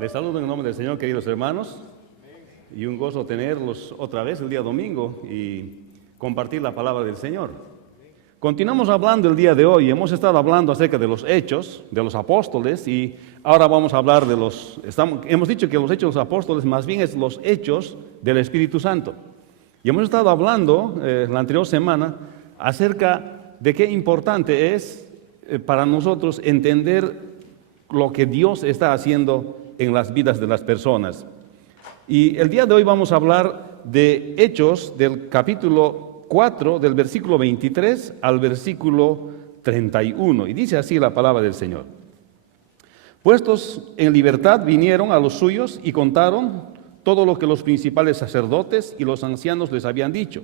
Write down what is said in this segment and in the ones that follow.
Les saludo en el nombre del Señor, queridos hermanos, y un gozo tenerlos otra vez el día domingo y compartir la palabra del Señor. Continuamos hablando el día de hoy. Hemos estado hablando acerca de los hechos de los apóstoles y ahora vamos a hablar de hemos dicho que los hechos de los apóstoles más bien es los hechos del Espíritu Santo. Y hemos estado hablando la anterior semana acerca de qué importante es para nosotros entender lo que Dios está haciendo en las vidas de las personas. Y el día de hoy vamos a hablar de Hechos del capítulo 4, del versículo 23 al versículo 31. Y dice así la palabra del Señor. Puestos en libertad vinieron a los suyos y contaron todo lo que los principales sacerdotes y los ancianos les habían dicho.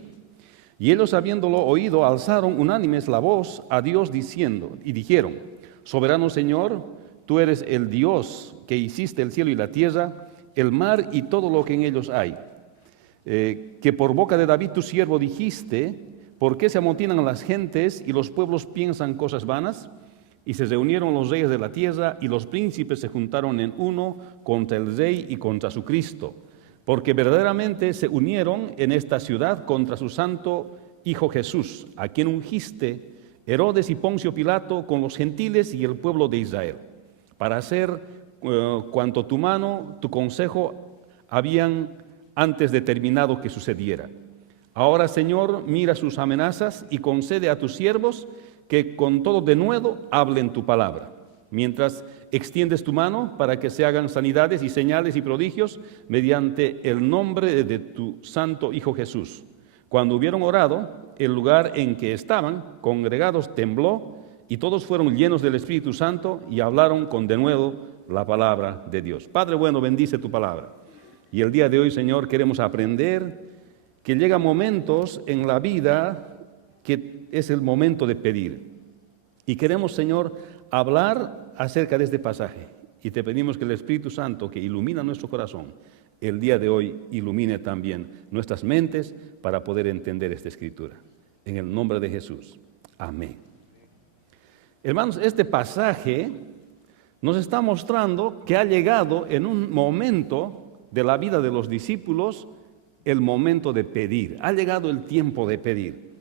Y ellos, habiéndolo oído, alzaron unánimes la voz a Dios diciendo, y dijeron: Soberano Señor, tú eres el Dios que hiciste el cielo y la tierra, el mar y todo lo que en ellos hay. Que por boca de David tu siervo dijiste: ¿por qué se amotinan las gentes y los pueblos piensan cosas vanas? Y se reunieron los reyes de la tierra y los príncipes se juntaron en uno contra el rey y contra su Cristo, porque verdaderamente se unieron en esta ciudad contra su santo Hijo Jesús, a quien ungiste Herodes y Poncio Pilato con los gentiles y el pueblo de Israel, para hacer cuanto tu mano, tu consejo habían antes determinado que sucediera. Ahora, Señor, mira sus amenazas y concede a tus siervos que con todo denuedo hablen tu palabra, mientras extiendes tu mano para que se hagan sanidades y señales y prodigios mediante el nombre de tu santo Hijo Jesús. Cuando hubieron orado, el lugar en que estaban congregados tembló y todos fueron llenos del Espíritu Santo y hablaron con denuedo la palabra de Dios. Padre bueno, bendice tu palabra. Y el día de hoy, Señor, queremos aprender que llegan momentos en la vida que es el momento de pedir. Y queremos, Señor, hablar acerca de este pasaje. Y te pedimos que el Espíritu Santo, que ilumina nuestro corazón, el día de hoy ilumine también nuestras mentes para poder entender esta Escritura. En el nombre de Jesús. Amén. Hermanos, este pasaje nos está mostrando que ha llegado en un momento de la vida de los discípulos el momento de pedir. Ha llegado el tiempo de pedir.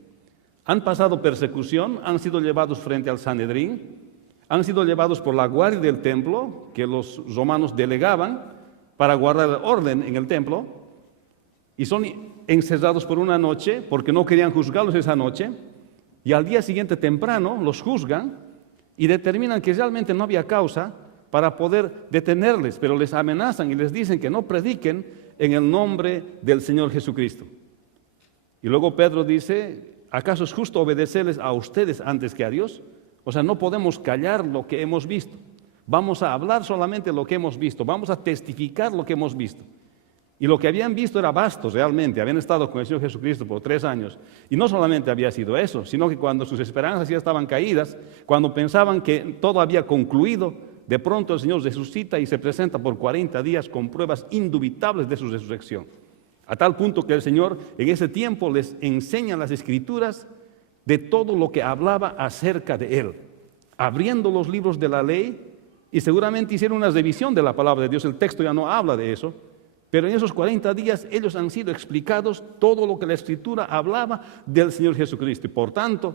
Han pasado persecución, han sido llevados frente al Sanedrín, han sido llevados por la guardia del templo que los romanos delegaban para guardar el orden en el templo, y son encerrados por una noche porque no querían juzgarlos esa noche, y al día siguiente temprano los juzgan y determinan que realmente no había causa para poder detenerles, pero les amenazan y les dicen que no prediquen en el nombre del Señor Jesucristo. Y luego Pedro dice: ¿acaso es justo obedecerles a ustedes antes que a Dios? O sea, no podemos callar lo que hemos visto. Vamos a hablar solamente lo que hemos visto, vamos a testificar lo que hemos visto. Y lo que habían visto era vasto realmente, habían estado con el Señor Jesucristo por 3 años. Y no solamente había sido eso, sino que cuando sus esperanzas ya estaban caídas, cuando pensaban que todo había concluido, de pronto el Señor resucita y se presenta por 40 días con pruebas indubitables de su resurrección. A tal punto que el Señor en ese tiempo les enseña las Escrituras de todo lo que hablaba acerca de Él, abriendo los libros de la ley, y seguramente hicieron una revisión de la palabra de Dios. El texto ya no habla de eso, pero en esos 40 días ellos han sido explicados todo lo que la Escritura hablaba del Señor Jesucristo. Y por tanto,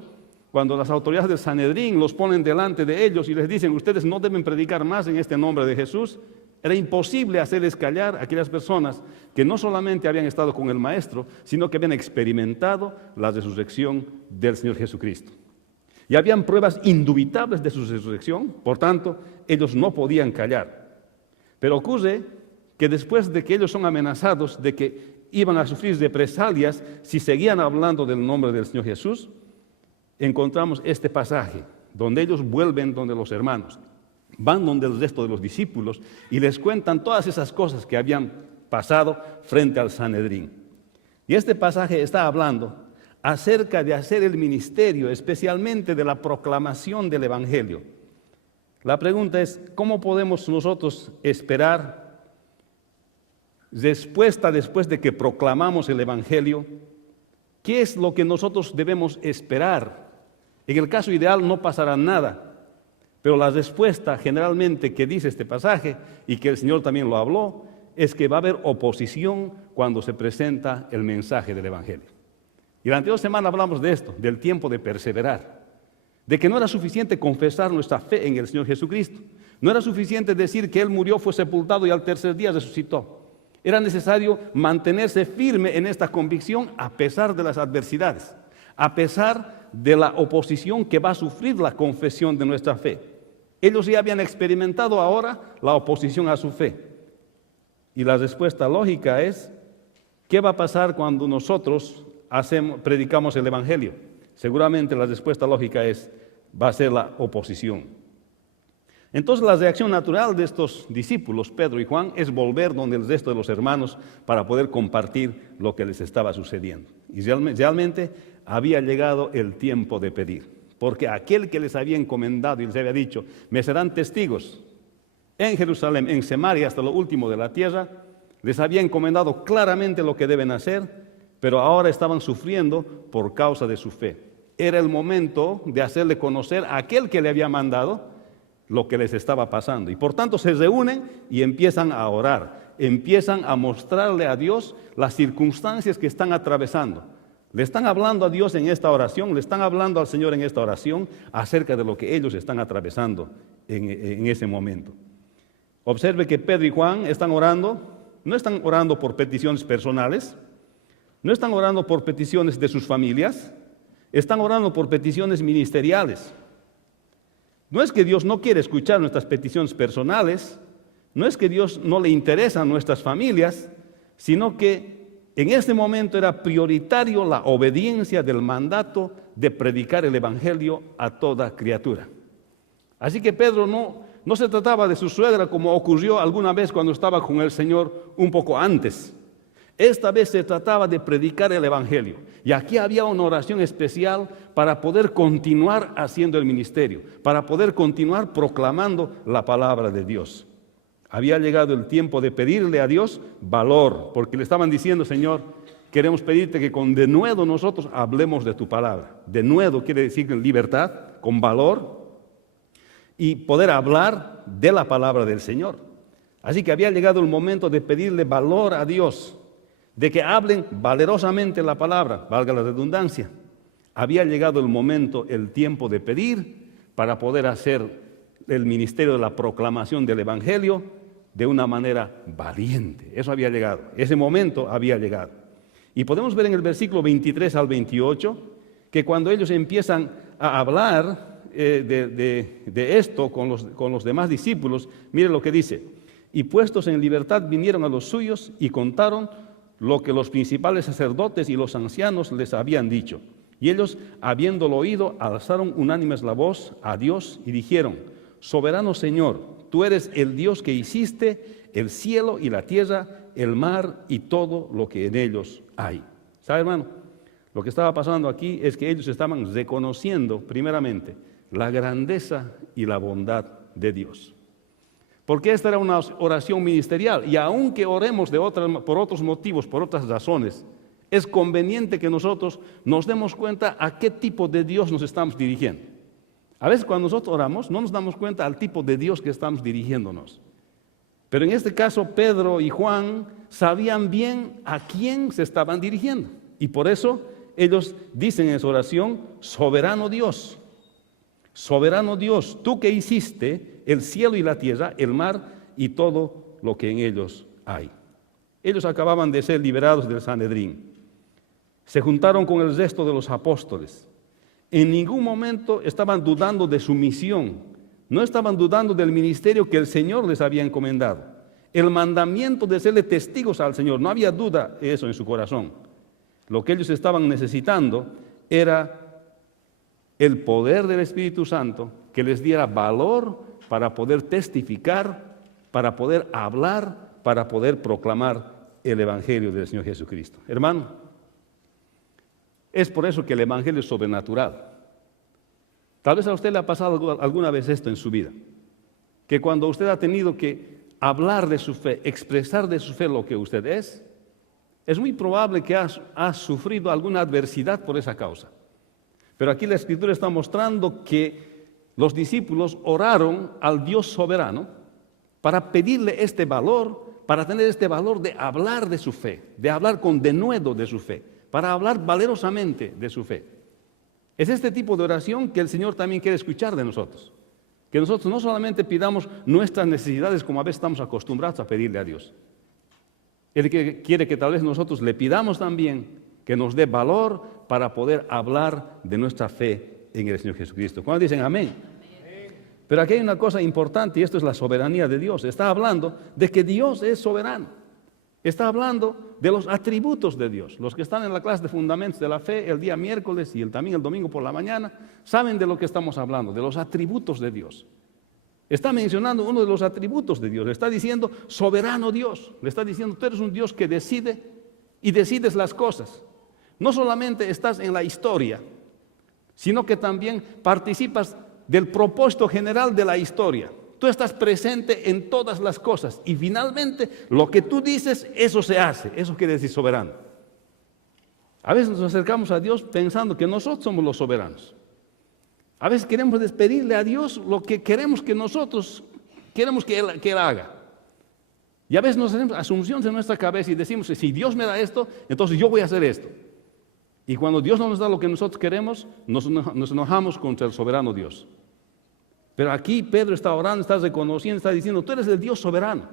cuando las autoridades del Sanedrín los ponen delante de ellos y les dicen: ustedes no deben predicar más en este nombre de Jesús, era imposible hacerles callar a aquellas personas que no solamente habían estado con el Maestro, sino que habían experimentado la resurrección del Señor Jesucristo. Y habían pruebas indubitables de su resurrección, por tanto, ellos no podían callar. Pero ocurre que después de que ellos son amenazados de que iban a sufrir represalias si seguían hablando del nombre del Señor Jesús, encontramos este pasaje donde ellos vuelven donde los hermanos, van donde el resto de los discípulos y les cuentan todas esas cosas que habían pasado frente al Sanedrín. Y este pasaje está hablando acerca de hacer el ministerio, especialmente de la proclamación del Evangelio. La pregunta es: ¿cómo podemos nosotros esperar respuesta después de que proclamamos el Evangelio? ¿Qué es lo que nosotros debemos esperar? En el caso ideal no pasará nada, Pero la respuesta generalmente que dice este pasaje, y que el Señor también lo habló, es que va a haber oposición cuando se presenta el mensaje del Evangelio. Y la anterior semana hablamos de esto, del tiempo de perseverar, de que no era suficiente confesar nuestra fe en el Señor Jesucristo. No era suficiente decir que Él murió, fue sepultado y al tercer día resucitó. Era necesario mantenerse firme en esta convicción a pesar de las adversidades, a pesar de la oposición que va a sufrir la confesión de nuestra fe. Ellos ya habían experimentado ahora la oposición a su fe. Y la respuesta lógica es, ¿qué va a pasar cuando nosotros predicamos el Evangelio? Seguramente la respuesta lógica es, va a ser la oposición. Entonces la reacción natural de estos discípulos, Pedro y Juan, es volver donde el resto de los hermanos para poder compartir lo que les estaba sucediendo. Y realmente había llegado el tiempo de pedir, porque aquel que les había encomendado y les había dicho, me serán testigos en Jerusalén, en Samaria, hasta lo último de la tierra, les había encomendado claramente lo que deben hacer, pero ahora estaban sufriendo por causa de su fe. Era el momento de hacerle conocer a aquel que le había mandado lo que les estaba pasando. Y por tanto se reúnen y empiezan a orar, empiezan a mostrarle a Dios las circunstancias que están atravesando. Le están hablando a Dios en esta oración, le están hablando al Señor en esta oración acerca de lo que ellos están atravesando en ese momento. Observe que Pedro y Juan están orando, no están orando por peticiones personales, no están orando por peticiones de sus familias, están orando por peticiones ministeriales. No es que Dios no quiere escuchar nuestras peticiones personales, no es que Dios no le interesan nuestras familias, sino que en este momento era prioritario la obediencia del mandato de predicar el Evangelio a toda criatura. Así que Pedro no se trataba de su suegra como ocurrió alguna vez cuando estaba con el Señor un poco antes. Esta vez se trataba de predicar el Evangelio. Y aquí había una oración especial para poder continuar haciendo el ministerio, para poder continuar proclamando la palabra de Dios. Había llegado el tiempo de pedirle a Dios valor, porque le estaban diciendo, Señor, queremos pedirte que con denuedo nosotros hablemos de tu palabra. Denuedo quiere decir libertad, con valor, y poder hablar de la palabra del Señor. Así que había llegado el momento de pedirle valor a Dios, de que hablen valerosamente la palabra, valga la redundancia. Había llegado el momento, el tiempo de pedir para poder hacer el ministerio de la proclamación del Evangelio de una manera valiente. Eso había llegado, ese momento había llegado. Y podemos ver en el versículo 23 al 28 que cuando ellos empiezan a hablar de esto con los demás discípulos, miren lo que dice: y puestos en libertad vinieron a los suyos y contaron lo que los principales sacerdotes y los ancianos les habían dicho. Y ellos, habiéndolo oído, alzaron unánimes la voz a Dios y dijeron: soberano Señor, tú eres el Dios que hiciste el cielo y la tierra, el mar y todo lo que en ellos hay. ¿Sabe, hermano? Lo que estaba pasando aquí es que ellos estaban reconociendo primeramente la grandeza y la bondad de Dios. Porque esta era una oración ministerial, y aunque oremos por otros motivos, por otras razones, es conveniente que nosotros nos demos cuenta a qué tipo de Dios nos estamos dirigiendo. A veces cuando nosotros oramos no nos damos cuenta al tipo de Dios que estamos dirigiéndonos. Pero en este caso Pedro y Juan sabían bien a quién se estaban dirigiendo. Y por eso ellos dicen en su oración: soberano Dios, tú que hiciste el cielo y la tierra, el mar y todo lo que en ellos hay. Ellos acababan de ser liberados del Sanedrín. Se juntaron con el resto de los apóstoles. En ningún momento estaban dudando de su misión. No estaban dudando del ministerio que el Señor les había encomendado. El mandamiento de serle testigos al Señor. No había duda de eso en su corazón. Lo que ellos estaban necesitando era el poder del Espíritu Santo que les diera valor para poder testificar, para poder hablar, para poder proclamar el Evangelio del Señor Jesucristo. Hermano, es por eso que el Evangelio es sobrenatural. Tal vez a usted le ha pasado alguna vez esto en su vida, que cuando usted ha tenido que hablar de su fe, expresar de su fe lo que usted es muy probable que ha sufrido alguna adversidad por esa causa. Pero aquí la Escritura está mostrando que los discípulos oraron al Dios soberano para pedirle este valor, para tener este valor de hablar de su fe, de hablar con denuedo de su fe, para hablar valerosamente de su fe. Es este tipo de oración que el Señor también quiere escuchar de nosotros. Que nosotros no solamente pidamos nuestras necesidades como a veces estamos acostumbrados a pedirle a Dios. Él quiere que tal vez nosotros le pidamos también que nos dé valor para poder hablar de nuestra fe en el Señor Jesucristo. ¿Cuándo dicen amén? Pero aquí hay una cosa importante y esto es la soberanía de Dios. Está hablando de que Dios es soberano. Está hablando de los atributos de Dios. Los que están en la clase de fundamentos de la fe el día miércoles y también el domingo por la mañana saben de lo que estamos hablando, de los atributos de Dios. Está mencionando uno de los atributos de Dios. Le está diciendo soberano Dios. Le está diciendo tú eres un Dios que decide y decides las cosas. No solamente estás en la historia, sino que también participas del propósito general de la historia. Tú estás presente en todas las cosas y finalmente lo que tú dices, eso se hace. Eso quiere decir soberano. A veces nos acercamos a Dios pensando que nosotros somos los soberanos. A veces queremos despedirle a Dios lo que queremos que nosotros queremos que Él haga. Y a veces nos hacemos asunciones en nuestra cabeza y decimos, si Dios me da esto, entonces yo voy a hacer esto. Y cuando Dios no nos da lo que nosotros queremos, nos enojamos contra el soberano Dios. Pero aquí Pedro está orando, está reconociendo, está diciendo, tú eres el Dios soberano.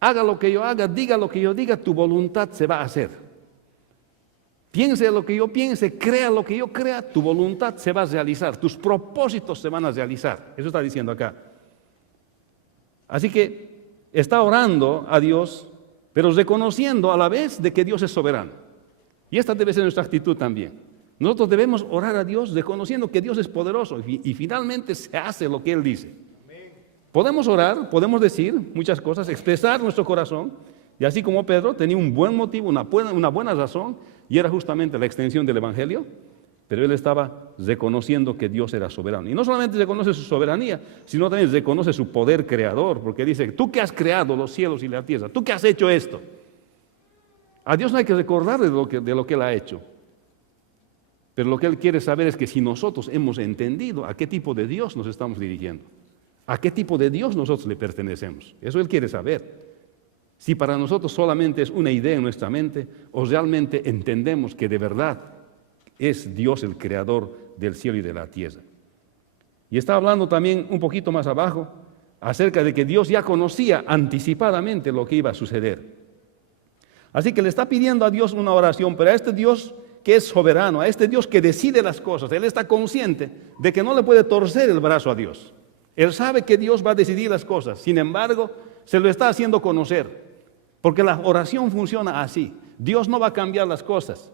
Haga lo que yo haga, diga lo que yo diga, tu voluntad se va a hacer. Piense lo que yo piense, crea lo que yo crea, tu voluntad se va a realizar, tus propósitos se van a realizar. Eso está diciendo acá. Así que está orando a Dios, pero reconociendo a la vez de que Dios es soberano. Y esta debe ser nuestra actitud también. Nosotros debemos orar a Dios reconociendo que Dios es poderoso y finalmente se hace lo que Él dice. Podemos orar, podemos decir muchas cosas, expresar nuestro corazón, y así como Pedro tenía un buen motivo, una buena razón, y era justamente la extensión del Evangelio, pero él estaba reconociendo que Dios era soberano. Y no solamente reconoce su soberanía, sino también reconoce su poder creador, porque dice, tú que has creado los cielos y la tierra, tú que has hecho esto. A Dios no hay que recordar de lo que Él ha hecho. Pero lo que Él quiere saber es que si nosotros hemos entendido a qué tipo de Dios nos estamos dirigiendo, a qué tipo de Dios nosotros le pertenecemos, eso Él quiere saber. Si para nosotros solamente es una idea en nuestra mente o realmente entendemos que de verdad es Dios el creador del cielo y de la tierra. Y está hablando también un poquito más abajo acerca de que Dios ya conocía anticipadamente lo que iba a suceder. Así que le está pidiendo a Dios una oración, pero a este Dios que es soberano, a este Dios que decide las cosas, Él está consciente de que no le puede torcer el brazo a Dios. Él sabe que Dios va a decidir las cosas, sin embargo, se lo está haciendo conocer, porque la oración funciona así. Dios no va a cambiar las cosas,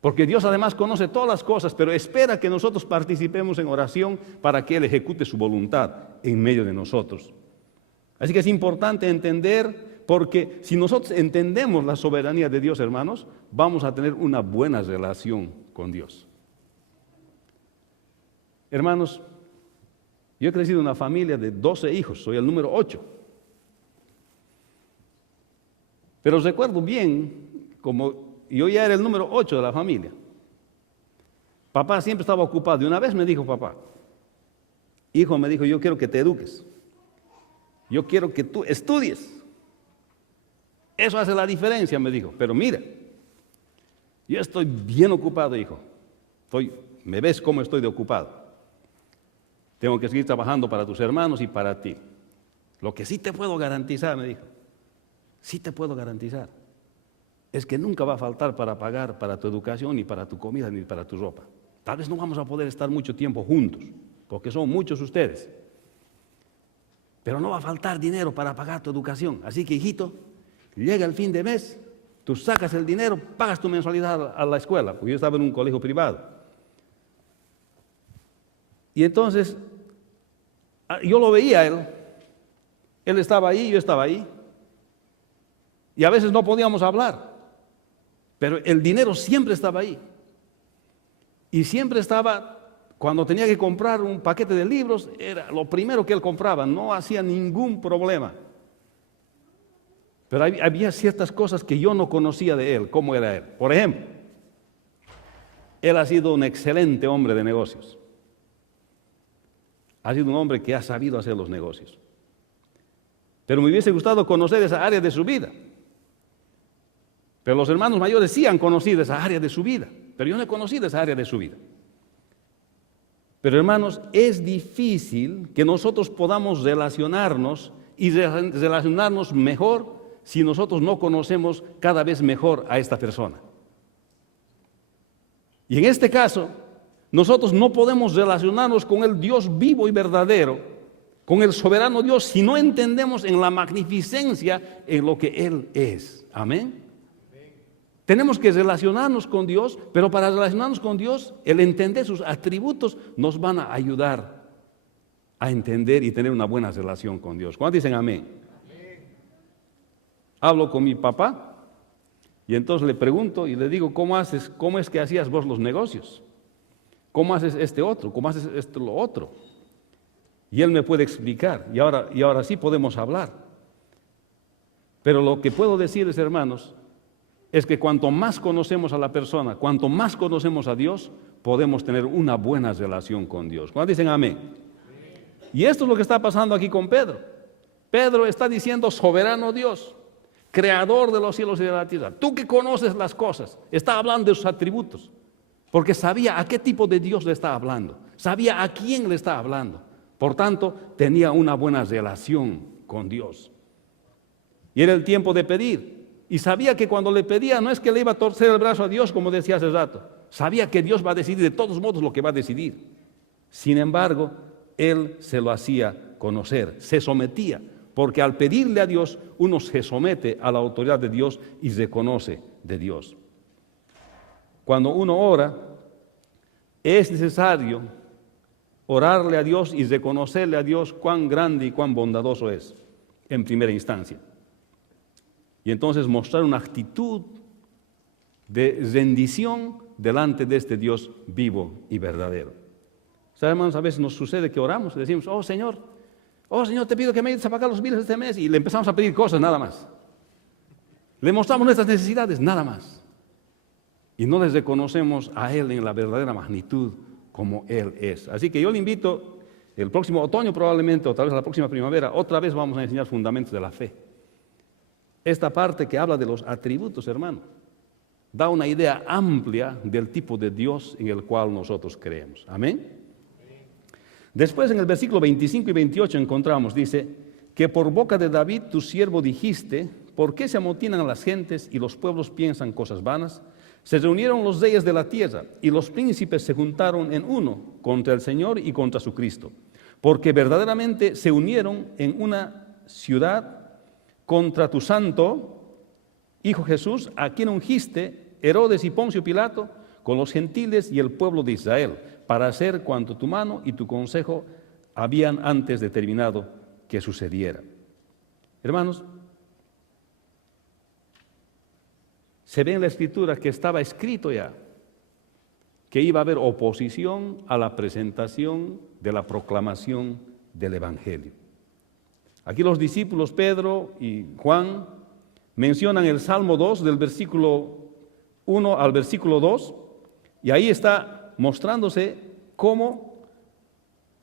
porque Dios además conoce todas las cosas, pero espera que nosotros participemos en oración para que Él ejecute su voluntad en medio de nosotros. Así que es importante entender, porque si nosotros entendemos la soberanía de Dios, hermanos, vamos a tener una buena relación con Dios. Hermanos, yo he crecido en una familia de 12 hijos, soy el número 8. Pero recuerdo bien, como yo ya era el número 8 de la familia, papá siempre estaba ocupado. Y una vez me dijo papá, hijo, me dijo, yo quiero que te eduques. Yo quiero que tú estudies. Eso hace la diferencia, me dijo. Pero mira, yo estoy bien ocupado, hijo. Me ves cómo estoy de ocupado. Tengo que seguir trabajando para tus hermanos y para ti. Lo que sí te puedo garantizar, me dijo, sí te puedo garantizar, es que nunca va a faltar para pagar para tu educación, ni para tu comida, ni para tu ropa. Tal vez no vamos a poder estar mucho tiempo juntos, porque son muchos ustedes. Pero no va a faltar dinero para pagar tu educación. Así que, hijito, llega el fin de mes, tú sacas el dinero, pagas tu mensualidad a la escuela, porque yo estaba en un colegio privado. Y entonces, yo lo veía a él estaba ahí, yo estaba ahí, y a veces no podíamos hablar, pero el dinero siempre estaba ahí. Y siempre estaba, cuando tenía que comprar un paquete de libros, era lo primero que él compraba, no hacía ningún problema. Pero había ciertas cosas que yo no conocía de él, cómo era él. Por ejemplo, él ha sido un excelente hombre de negocios. Ha sido un hombre que ha sabido hacer los negocios. Pero me hubiese gustado conocer esa área de su vida. Pero los hermanos mayores sí han conocido esa área de su vida. Pero yo no he conocido esa área de su vida. Pero hermanos, es difícil que nosotros podamos relacionarnos y relacionarnos mejor si nosotros no conocemos cada vez mejor a esta persona. Y en este caso, nosotros no podemos relacionarnos con el Dios vivo y verdadero, con el soberano Dios, si no entendemos en la magnificencia en lo que Él es. Amén. Tenemos que relacionarnos con Dios, pero para relacionarnos con Dios, el entender sus atributos nos van a ayudar a entender y tener una buena relación con Dios. ¿Cuántos dicen amén? Hablo con mi papá y entonces le pregunto y le digo, ¿cómo es que hacías vos los negocios? ¿Cómo haces este otro? ¿Cómo haces esto lo otro? Y él me puede explicar y ahora sí podemos hablar. Pero lo que puedo decirles, hermanos, es que cuanto más conocemos a la persona, cuanto más conocemos a Dios, podemos tener una buena relación con Dios. ¿Cuántos dicen amén? Y esto es lo que está pasando aquí con Pedro. Pedro está diciendo, soberano Dios, creador de los cielos y de la tierra. Tú que conoces las cosas, está hablando de sus atributos, porque sabía a qué tipo de Dios le está hablando, sabía a quién le está hablando. Por tanto, tenía una buena relación con Dios. Y era el tiempo de pedir. Y sabía que cuando le pedía no es que le iba a torcer el brazo a Dios, como decía hace rato. Sabía que Dios va a decidir de todos modos lo que va a decidir. Sin embargo, él se lo hacía conocer, se sometía, porque al pedirle a Dios, uno se somete a la autoridad de Dios y se conoce de Dios. Cuando uno ora, es necesario orarle a Dios y reconocerle a Dios cuán grande y cuán bondadoso es, en primera instancia. Y entonces mostrar una actitud de rendición delante de este Dios vivo y verdadero. ¿Saben, hermanos? A veces nos sucede que oramos y decimos, oh Señor, te pido que me ayudes a pagar los biles este mes. Y le empezamos a pedir cosas, nada más. Le mostramos nuestras necesidades, nada más. Y no les reconocemos a Él en la verdadera magnitud como Él es. Así que yo le invito, el próximo otoño probablemente, o tal vez la próxima primavera, otra vez vamos a enseñar fundamentos de la fe. Esta parte que habla de los atributos, hermano, da una idea amplia del tipo de Dios en el cual nosotros creemos. Amén. Después en el versículo 25 y 28 encontramos, dice, que por boca de David tu siervo dijiste, ¿por qué se amotinan las gentes y los pueblos piensan cosas vanas? Se reunieron los reyes de la tierra y los príncipes se juntaron en uno contra el Señor y contra su Cristo, porque verdaderamente se unieron en una ciudad contra tu santo Hijo Jesús, a quien ungiste Herodes y Poncio Pilato con los gentiles y el pueblo de Israel, para hacer cuanto tu mano y tu consejo habían antes determinado que sucediera. Hermanos, se ve en la Escritura que estaba escrito ya que iba a haber oposición a la presentación de la proclamación del Evangelio. Aquí los discípulos Pedro y Juan mencionan el Salmo 2 del versículo 1 al versículo 2 y ahí está mostrándose cómo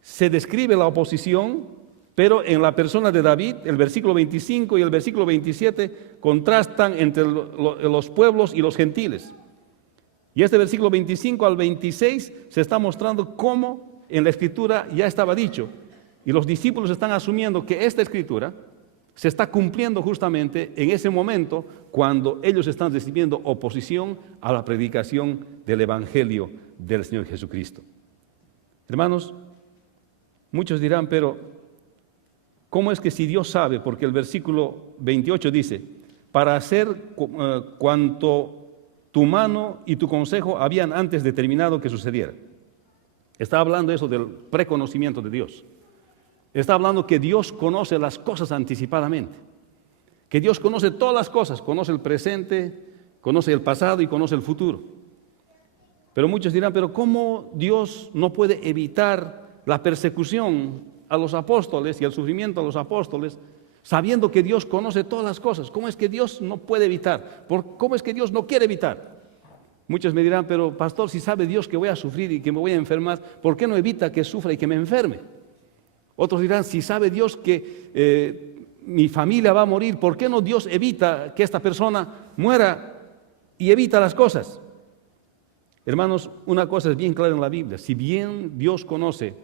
se describe la oposición, pero en la persona de David, el versículo 25 y el versículo 27 contrastan entre los pueblos y los gentiles. Y este versículo 25 al 26 se está mostrando cómo en la Escritura ya estaba dicho. Y los discípulos están asumiendo que esta Escritura se está cumpliendo justamente en ese momento cuando ellos están recibiendo oposición a la predicación del Evangelio del Señor Jesucristo. Hermanos, muchos dirán, pero ¿cómo es que si Dios sabe? Porque el versículo 28 dice, para hacer cuanto tu mano y tu consejo habían antes determinado que sucediera. Está hablando eso del preconocimiento de Dios. Está hablando que Dios conoce las cosas anticipadamente, que Dios conoce todas las cosas, conoce el presente, conoce el pasado y conoce el futuro. Pero muchos dirán, pero ¿cómo Dios no puede evitar la persecución a los apóstoles y el sufrimiento a los apóstoles, sabiendo que Dios conoce todas las cosas? ¿Cómo es que Dios no puede evitar? ¿Cómo es que Dios no quiere evitar? Muchos me dirán, pero pastor, si sabe Dios que voy a sufrir y que me voy a enfermar, ¿por qué no evita que sufra y que me enferme? Otros dirán, si sabe Dios que mi familia va a morir, ¿por qué no Dios evita que esta persona muera y evita las cosas? Hermanos, una cosa es bien clara en la Biblia: si bien Dios conoce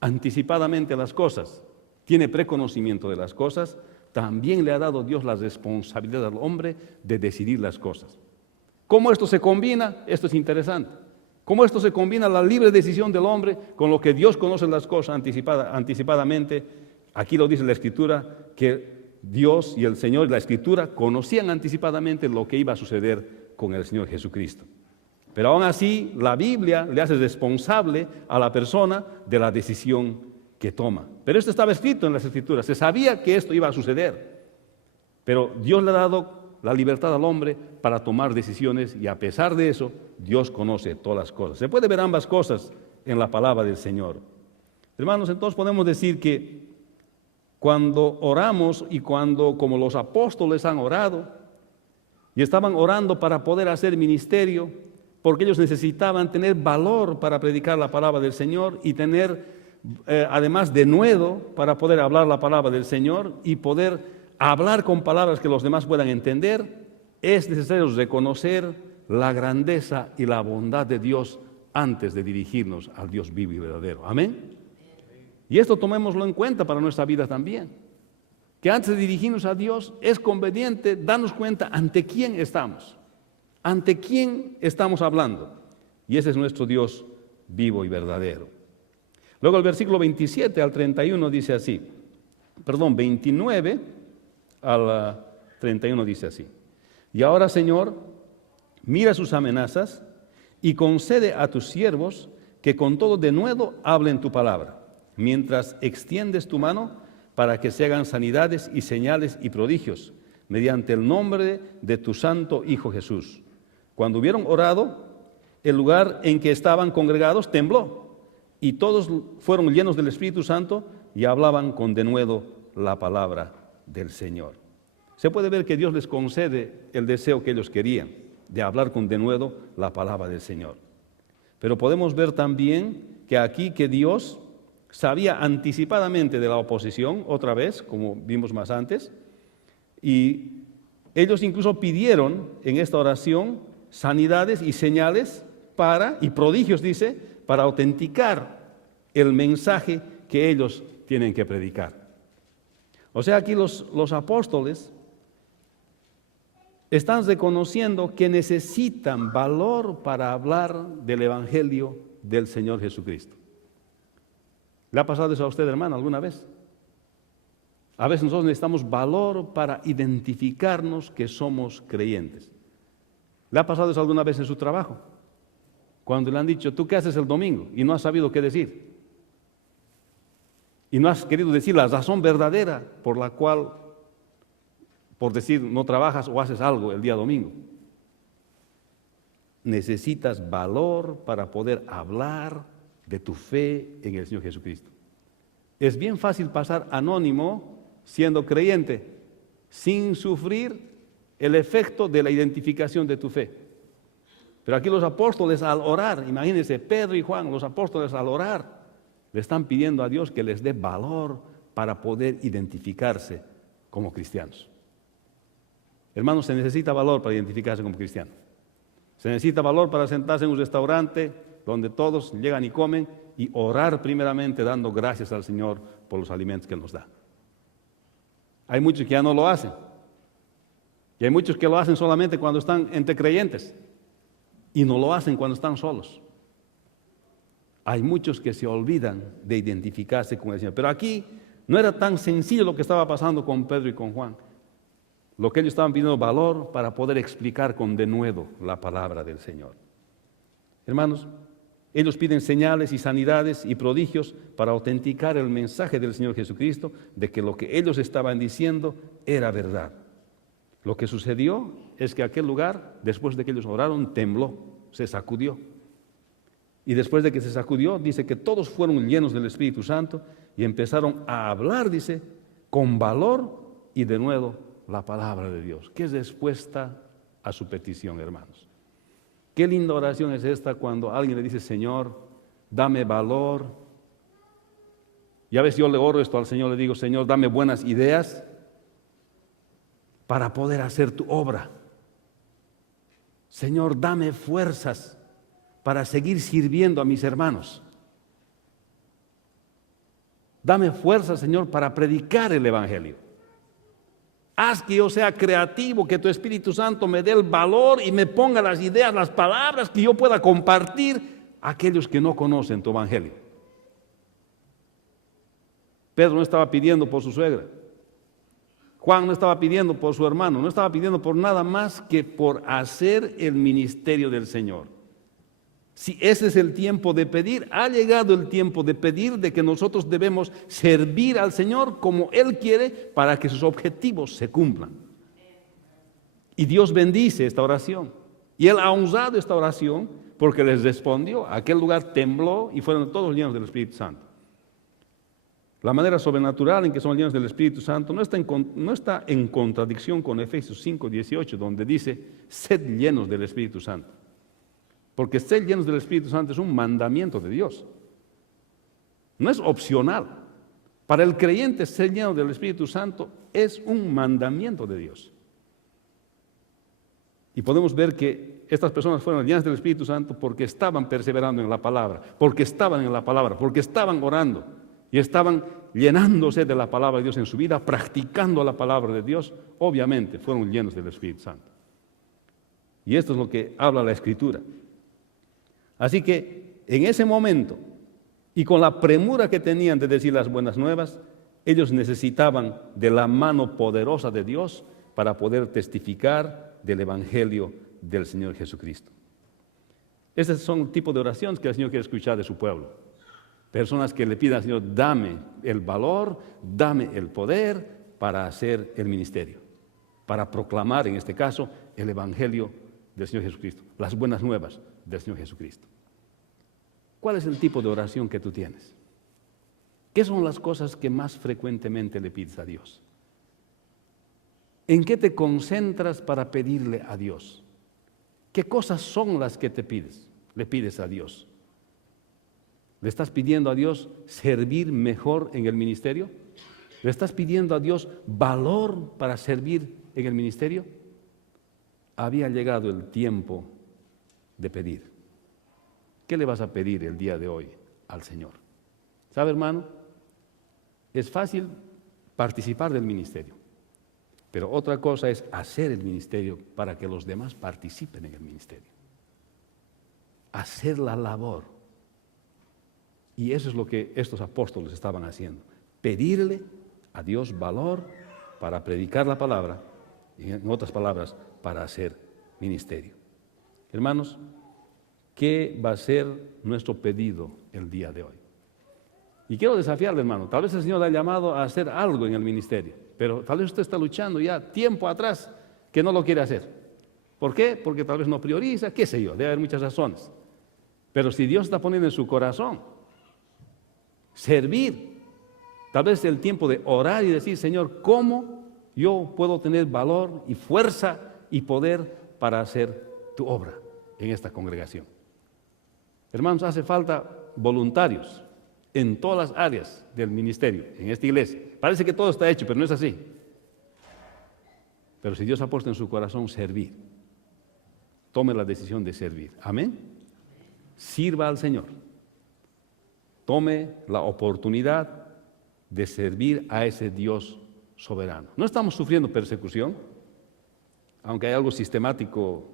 anticipadamente las cosas, tiene preconocimiento de las cosas, también le ha dado Dios la responsabilidad al hombre de decidir las cosas. ¿Cómo esto se combina? Esto es interesante. ¿Cómo esto se combina la libre decisión del hombre con lo que Dios conoce las cosas anticipadamente? Aquí lo dice la Escritura, que Dios y el Señor y la Escritura conocían anticipadamente lo que iba a suceder con el Señor Jesucristo. Pero aún así, la Biblia le hace responsable a la persona de la decisión que toma. Pero esto estaba escrito en las Escrituras, se sabía que esto iba a suceder. Pero Dios le ha dado la libertad al hombre para tomar decisiones, y a pesar de eso, Dios conoce todas las cosas. Se puede ver ambas cosas en la palabra del Señor. Hermanos, entonces podemos decir que cuando oramos y cuando, como los apóstoles han orado, y estaban orando para poder hacer ministerio, porque ellos necesitaban tener valor para predicar la palabra del Señor y tener, además, denuedo para poder hablar la palabra del Señor y poder hablar con palabras que los demás puedan entender, es necesario reconocer la grandeza y la bondad de Dios antes de dirigirnos al Dios vivo y verdadero. Amén. Y esto tomémoslo en cuenta para nuestra vida también, que antes de dirigirnos a Dios es conveniente darnos cuenta ante quién estamos, ante quién estamos hablando, y ese es nuestro Dios vivo y verdadero. Luego el versículo 27 al 31 dice así, 29 al 31 dice así: y ahora, Señor, mira sus amenazas y concede a tus siervos que con todo denuedo hablen tu palabra, mientras extiendes tu mano para que se hagan sanidades y señales y prodigios, mediante el nombre de tu santo Hijo Jesús. Cuando hubieron orado, el lugar en que estaban congregados tembló, y todos fueron llenos del Espíritu Santo y hablaban con denuedo la palabra del Señor. Se puede ver que Dios les concede el deseo que ellos querían, de hablar con denuedo la palabra del Señor. Pero podemos ver también que aquí que Dios sabía anticipadamente de la oposición, otra vez, como vimos más antes, y ellos incluso pidieron en esta oración sanidades y señales y prodigios, dice, para autenticar el mensaje que ellos tienen que predicar. O sea, aquí los apóstoles están reconociendo que necesitan valor para hablar del Evangelio del Señor Jesucristo. ¿Le ha pasado eso a usted, hermano, alguna vez? A veces nosotros necesitamos valor para identificarnos que somos creyentes. ¿Le ha pasado eso alguna vez en su trabajo? Cuando le han dicho, ¿tú qué haces el domingo? Y no has sabido qué decir. Y no has querido decir la razón verdadera por la cual, por decir, no trabajas o haces algo el día domingo. Necesitas valor para poder hablar de tu fe en el Señor Jesucristo. Es bien fácil pasar anónimo siendo creyente, sin sufrir el efecto de la identificación de tu fe. Pero aquí los apóstoles al orar, imagínense, Pedro y Juan, los apóstoles al orar, le están pidiendo a Dios que les dé valor para poder identificarse como cristianos. Hermanos, se necesita valor para identificarse como cristiano. Se necesita valor para sentarse en un restaurante donde todos llegan y comen y orar primeramente dando gracias al Señor por los alimentos que Él nos da. Hay muchos que ya no lo hacen. Y hay muchos que lo hacen solamente cuando están entre creyentes y no lo hacen cuando están solos. Hay muchos que se olvidan de identificarse con el Señor. Pero aquí no era tan sencillo lo que estaba pasando con Pedro y con Juan. Lo que ellos estaban pidiendo valor para poder explicar con denuedo la palabra del Señor. Hermanos, ellos piden señales y sanidades y prodigios para autenticar el mensaje del Señor Jesucristo de que lo que ellos estaban diciendo era verdad. Lo que sucedió es que aquel lugar, después de que ellos oraron, tembló, se sacudió. Y después de que se sacudió, dice que todos fueron llenos del Espíritu Santo y empezaron a hablar, dice, con valor y denuedo la palabra de Dios. ¿Qué respuesta a su petición, hermanos? Qué linda oración es esta cuando alguien le dice, Señor, dame valor Y a veces yo le oro esto al Señor, le digo, Señor, dame buenas ideas para poder hacer tu obra. Señor, dame fuerzas para seguir sirviendo a mis hermanos. Dame fuerzas, Señor, para predicar el Evangelio. Haz que yo sea creativo, que tu Espíritu Santo me dé el valor y me ponga las ideas, las palabras que yo pueda compartir a aquellos que no conocen tu Evangelio. Pedro no estaba pidiendo por su suegra. Juan no estaba pidiendo por su hermano, no estaba pidiendo por nada más que por hacer el ministerio del Señor. Si ese es el tiempo de pedir, ha llegado el tiempo de pedir de que nosotros debemos servir al Señor como Él quiere para que sus objetivos se cumplan. Y Dios bendice esta oración. Y Él ha usado esta oración porque les respondió. Aquel lugar tembló y fueron todos llenos del Espíritu Santo. La manera sobrenatural en que son llenos del Espíritu Santo no está en contradicción con Efesios 5:18, donde dice, sed llenos del Espíritu Santo. Porque ser llenos del Espíritu Santo es un mandamiento de Dios. No es opcional. Para el creyente ser lleno del Espíritu Santo es un mandamiento de Dios. Y podemos ver que estas personas fueron llenas del Espíritu Santo porque estaban perseverando en la palabra, porque estaban en la palabra, porque estaban orando. Y estaban llenándose de la palabra de Dios en su vida, practicando la palabra de Dios, obviamente fueron llenos del Espíritu Santo. Y esto es lo que habla la Escritura. Así que en ese momento, y con la premura que tenían de decir las buenas nuevas, ellos necesitaban de la mano poderosa de Dios para poder testificar del Evangelio del Señor Jesucristo. Esos son el tipo de oraciones que el Señor quiere escuchar de su pueblo. Personas que le pidan al Señor, dame el valor, dame el poder para hacer el ministerio, para proclamar, en este caso, el Evangelio del Señor Jesucristo, las buenas nuevas del Señor Jesucristo. ¿Cuál es el tipo de oración que tú tienes? ¿Qué son las cosas que más frecuentemente le pides a Dios? ¿En qué te concentras para pedirle a Dios? ¿Qué cosas son las que le pides a Dios? ¿Le estás pidiendo a Dios servir mejor en el ministerio? ¿Le estás pidiendo a Dios valor para servir en el ministerio? Había llegado el tiempo de pedir. ¿Qué le vas a pedir el día de hoy al Señor? ¿Sabe, hermano? Es fácil participar del ministerio, pero otra cosa es hacer el ministerio para que los demás participen en el ministerio. Hacer la labor. Y eso es lo que estos apóstoles estaban haciendo. Pedirle a Dios valor para predicar la palabra y, en otras palabras, para hacer ministerio. Hermanos, ¿qué va a ser nuestro pedido el día de hoy? Y quiero desafiarle, hermano. Tal vez el Señor le ha llamado a hacer algo en el ministerio, pero tal vez usted está luchando ya tiempo atrás que no lo quiere hacer. ¿Por qué? Porque tal vez no prioriza, qué sé yo, debe haber muchas razones. Pero si Dios está poniendo en su corazón servir, tal vez es el tiempo de orar y decir, Señor, ¿cómo yo puedo tener valor y fuerza y poder para hacer tu obra en esta congregación? Hermanos, hace falta voluntarios en todas las áreas del ministerio, en esta iglesia. Parece que todo está hecho, pero no es así. Pero si Dios ha puesto en su corazón servir, tome la decisión de servir. Amén. Sirva al Señor. Tome la oportunidad de servir a ese Dios soberano. No estamos sufriendo persecución, aunque hay algo sistemático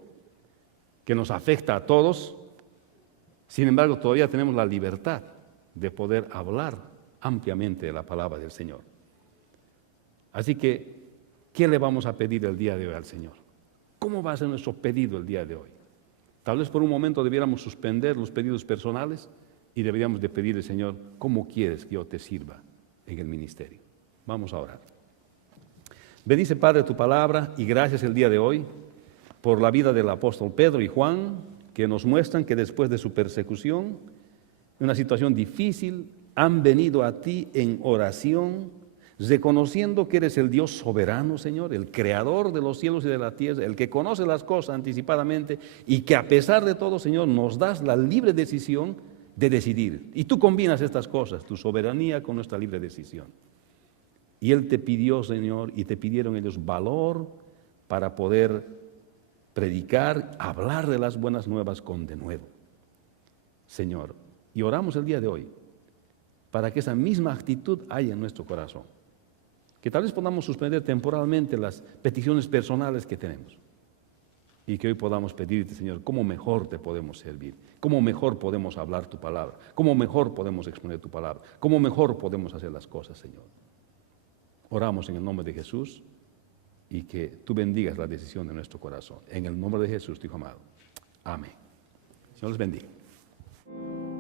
que nos afecta a todos. Sin embargo, todavía tenemos la libertad de poder hablar ampliamente de la palabra del Señor. Así que, ¿qué le vamos a pedir el día de hoy al Señor? ¿Cómo va a ser nuestro pedido el día de hoy? Tal vez por un momento debiéramos suspender los pedidos personales y deberíamos de pedirle, Señor, ¿cómo quieres que yo te sirva en el ministerio? Vamos a orar. Bendice, Padre, tu palabra y gracias el día de hoy por la vida del apóstol Pedro y Juan, que nos muestran que después de su persecución, en una situación difícil, han venido a ti en oración, reconociendo que eres el Dios soberano, Señor, el creador de los cielos y de la tierra, el que conoce las cosas anticipadamente y que a pesar de todo, Señor, nos das la libre decisión de decidir. Y tú combinas estas cosas, tu soberanía con nuestra libre decisión. Y Él te pidió, Señor, y te pidieron ellos valor para poder predicar, hablar de las buenas nuevas con denuedo. Señor, y oramos el día de hoy para que esa misma actitud haya en nuestro corazón. Que tal vez podamos suspender temporalmente las peticiones personales que tenemos. Y que hoy podamos pedirte, Señor, cómo mejor te podemos servir, cómo mejor podemos hablar tu palabra, cómo mejor podemos exponer tu palabra, cómo mejor podemos hacer las cosas, Señor. Oramos en el nombre de Jesús y que tú bendigas la decisión de nuestro corazón. En el nombre de Jesús, tu Hijo amado. Amén. Señor les bendiga.